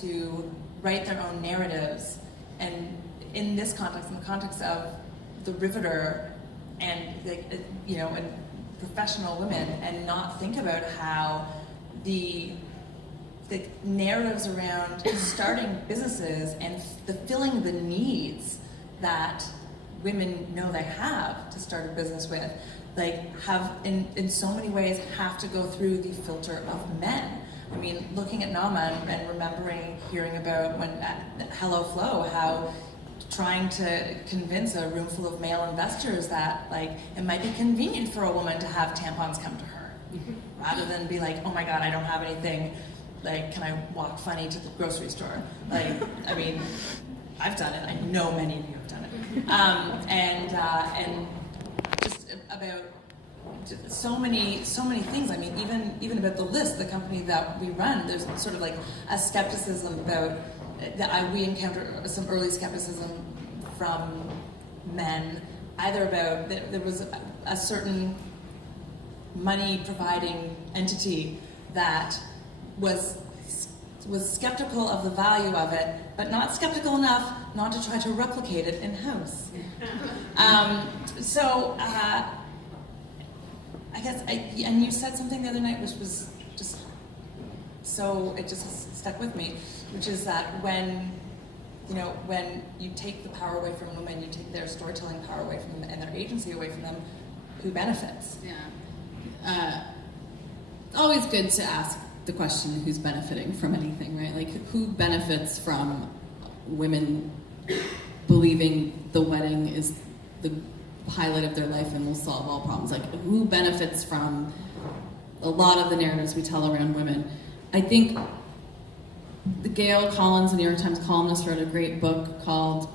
to write their own narratives, and in this context, in the context of the Riveter and and professional women, and not think about how the narratives around starting businesses and fulfilling the needs that women know they have to start a business with, have in so many ways have to go through the filter of men. I mean, looking at Nama and remembering hearing about when at Hello Flow, how trying to convince a room full of male investors that it might be convenient for a woman to have tampons come to her, rather than be like, oh my God, I don't have anything. Can I walk funny to the grocery store? I mean, I've done it. I know many of you have done it. And just about so many things. I mean, even about the list, the company that we run, there's sort of a skepticism about that. We encounter some early skepticism from men, either about there was a certain money providing entity that was skeptical of the value of it, but not skeptical enough not to try to replicate it in-house. I guess, and you said something the other night which was just so, it just stuck with me, which is that when you take the power away from women, you take their storytelling power away from them and their agency away from them, who benefits? Yeah. Always good to ask the question, who's benefiting from anything, right? Who benefits from women believing the wedding is the highlight of their life and will solve all problems? Who benefits from a lot of the narratives we tell around women? I think the Gail Collins, the New York Times columnist, wrote a great book called,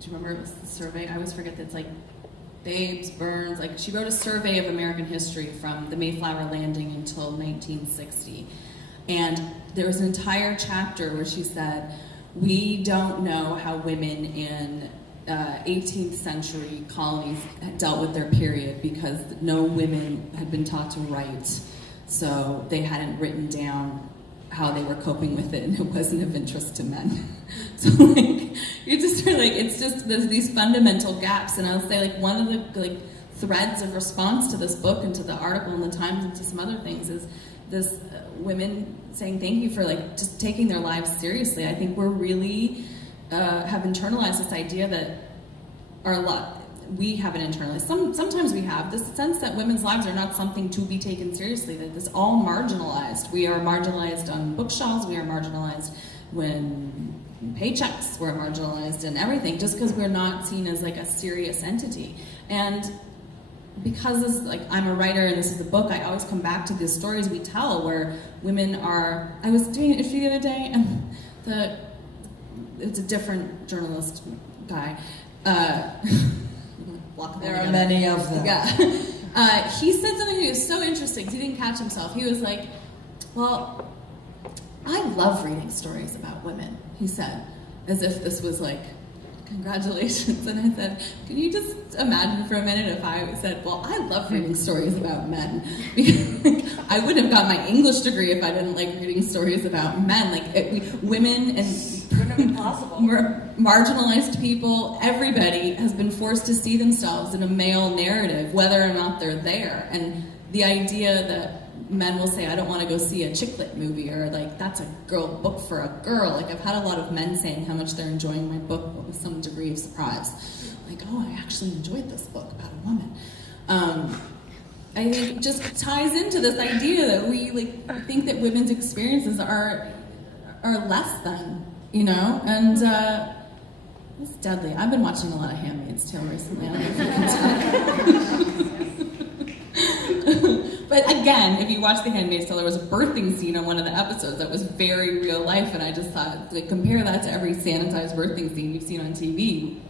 do you remember, it was the survey? I always forget that it's Babes, Burns, she wrote a survey of American history from the Mayflower landing until 1960. And there was an entire chapter where she said, we don't know how women in 18th century colonies dealt with their period because no women had been taught to write, so they hadn't written down how they were coping with it, and it wasn't of interest to men. So you're just it's just there's these fundamental gaps, and I'll say one of the threads of response to this book and to the article in the Times and to some other things is this women saying thank you for just taking their lives seriously. I think we're really have internalized this idea that we haven't internalized. Sometimes we have this sense that women's lives are not something to be taken seriously, that it's all marginalized. We are marginalized on bookshelves, we are marginalized when paychecks, we're marginalized in everything, just because we're not seen as a serious entity. And because this, I'm a writer and this is a book, I always come back to the stories we tell where women are. I was doing an interview the other day, and it's a different journalist guy. There are many of them. Yeah. He said something that was so interesting. He didn't catch himself. He was like, well, I love reading stories about women, he said, as if this was congratulations. And I said, can you just imagine for a minute if I said, well, I love reading stories about men. Because I wouldn't have got my English degree if I didn't like reading stories about men. Women and wouldn't have been possible. Marginalized people, everybody has been forced to see themselves in a male narrative, whether or not they're there. And the idea that men will say, I don't want to go see a chick lit movie, or that's a girl book for a girl. I've had a lot of men saying how much they're enjoying my book, but with some degree of surprise. Oh, I actually enjoyed this book about a woman. I think it just ties into this idea that we think that women's experiences are less than, and it's deadly. I've been watching a lot of Handmaid's Tale recently. I don't know if you can tell. But again, if you watch The Handmaid's Tale, there was a birthing scene on one of the episodes that was very real life, and I just thought, compare that to every sanitized birthing scene you've seen on TV.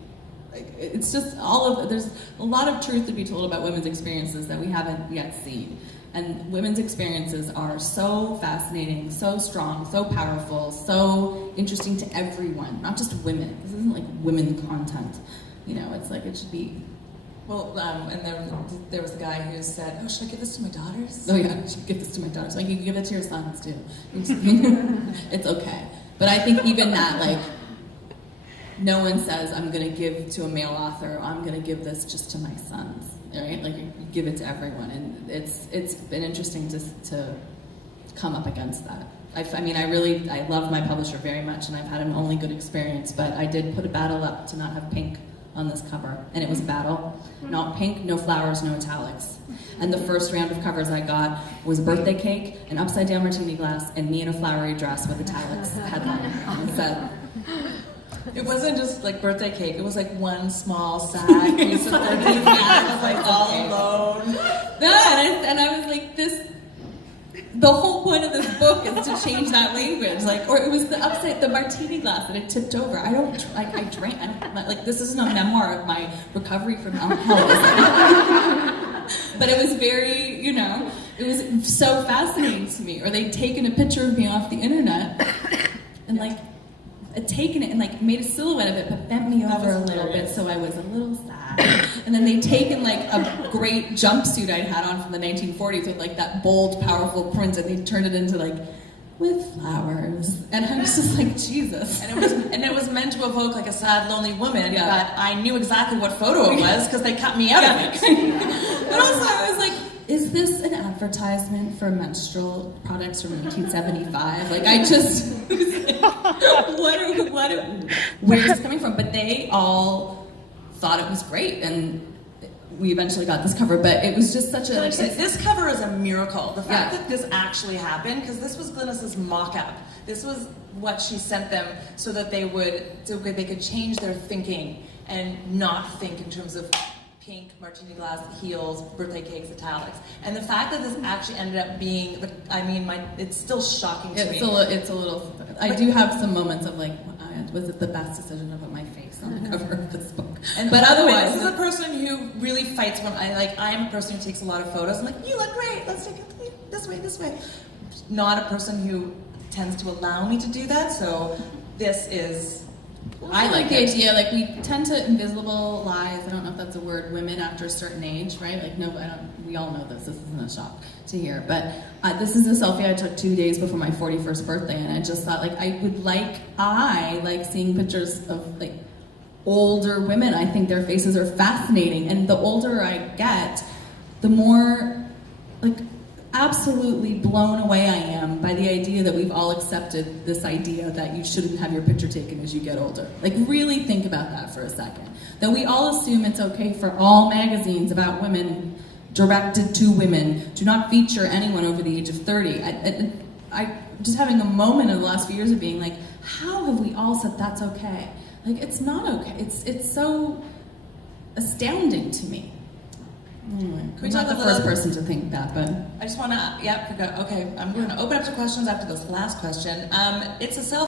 It's just there's a lot of truth to be told about women's experiences that we haven't yet seen. And women's experiences are so fascinating, so strong, so powerful, so interesting to everyone, not just women. This isn't women content. It's it should be. Well, and then there was the guy who said, oh, should I give this to my daughters? Oh yeah, I should give this to my daughters. You can give it to your sons too. It's okay. But I think even that, like, no one says, I'm going to give to a male author, or I'm going to give this just to my sons, right? Like, you give it to everyone. And it's been interesting to come up against that. I love my publisher very much, and I've had an only good experience, but I did put a battle up to not have pink on this cover, and it was a battle. Not pink, no flowers, no italics. And the first round of covers I got was a birthday cake, an upside down martini glass, and me in a flowery dress with italics headline. And said, it wasn't just like birthday cake, it was like one small sad piece of birthday cake. I was like all alone. No, and I was like, the whole point of this book is to change that language. Like, or it was the martini glass that it tipped over. I drank, this isn't a memoir of my recovery from alcoholism. But it was very, it was so fascinating to me. Or they'd taken a picture of me off the internet and like, had taken it and like made a silhouette of it, but bent me over a little bit, so I was a little sad. And then they'd taken like a great jumpsuit I'd had on from the 1940s with like that bold, powerful print, and they turned it into like with flowers. And I was just like, Jesus. And it was meant to evoke like a sad, lonely woman, but I knew exactly what photo it was because they cut me out of it. But also I was like, is this an advertisement for menstrual products from 1975? Like, I just, where's this coming from? But they all thought it was great, and we eventually got this cover, but it was just such a... This cover is a miracle. The fact that this actually happened, because this was Glynnis's mock-up. This was what she sent them so that they could change their thinking and not think in terms of pink, martini glass, heels, birthday cakes, italics. And the fact that this actually ended up being, it's still shocking to me. It's a little, I do have some moments of like, was it the best decision to put my face on the cover of this book? But otherwise, this is a person who really fights when I am a person who takes a lot of photos. I'm like, you look great, let's take it this way. Not a person who tends to allow me to do that, so this is... I like the idea, like we tend to invisibilize, I don't know if that's a word, women after a certain age, right? Like, no, we all know this isn't a shock to hear, but this is a selfie I took 2 days before my 41st birthday, and I just thought, like, I like seeing pictures of, like, older women. I think their faces are fascinating, and the older I get, the more, like, absolutely blown away I am by the idea that we've all accepted this idea that you shouldn't have your picture taken as you get older. Like, really think about that for a second. That we all assume it's okay for all magazines about women, directed to women, to not feature anyone over the age of 30. I just having a moment in the last few years of being like, how have we all said that's okay? Like, it's not okay. It's so astounding to me. Anyway, I'm not the first person to think that, but... I just want to, okay, I'm going to open up to questions after this last question. It's a